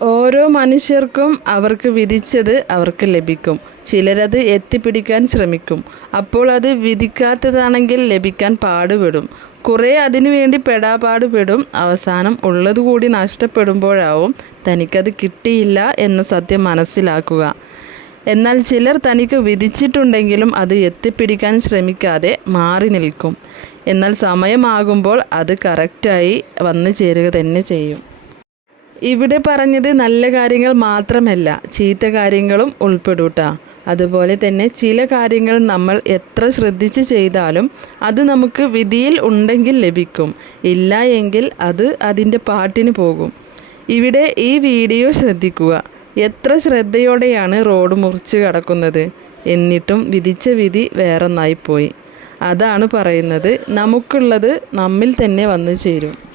ഓരോ മനുഷ്യർക്കും അവർക്ക് വിധിച്ചത് അവർക്ക് ലഭിക്കും. ചിലരത് എത്തിപ്പിടിക്കാൻ ശ്രമിക്കും. അപ്പോൾ അത് വിധിക്കാത്തതാണെങ്കിൽ ലഭിക്കാൻ പാടുപെടും. കുറേ അതിനു വേണ്ടി അവസാനം ഉള്ളത് കൂടി നഷ്ടപ്പെടുമ്പോഴാവും തനിക്കത് കിട്ടിയില്ല എന്ന സത്യം മനസ്സിലാക്കുക. എന്നാൽ ചിലർ തനിക്ക് വിധിച്ചിട്ടുണ്ടെങ്കിലും അത് എത്തിപ്പിടിക്കാൻ ശ്രമിക്കാതെ മാറി നിൽക്കും. എന്നാൽ സമയമാകുമ്പോൾ അത് കറക്റ്റായി വന്നു ചേരുക തന്നെ ചെയ്യും. ഇവിടെ പറഞ്ഞത് നല്ല കാര്യങ്ങൾ മാത്രമല്ല ചീത്ത കാര്യങ്ങളും ഉൾപ്പെടൂട്ടാ. അതുപോലെ തന്നെ ചില കാര്യങ്ങൾ നമ്മൾ എത്ര ശ്രദ്ധിച്ച് ചെയ്താലും അത് നമുക്ക് വിധിയിൽ ഉണ്ടെങ്കിൽ ലഭിക്കും. ഇല്ല എങ്കിൽ അത് അതിന്റെ പാട്ടിന് പോകും. ഇവിടെ ഈ വീഡിയോ ശ്രദ്ധിക്കുക. എത്ര ശ്രദ്ധയോടെയാണ് റോഡ് മുറിച്ച് കടക്കുന്നത്? എന്നിട്ടും വിധിച്ച വിധി വേറൊന്നായിപ്പോയി. അതാണ് പറയുന്നത്. നമുക്കുള്ളത് നമ്മിൽ തന്നെ വന്നു ചേരും.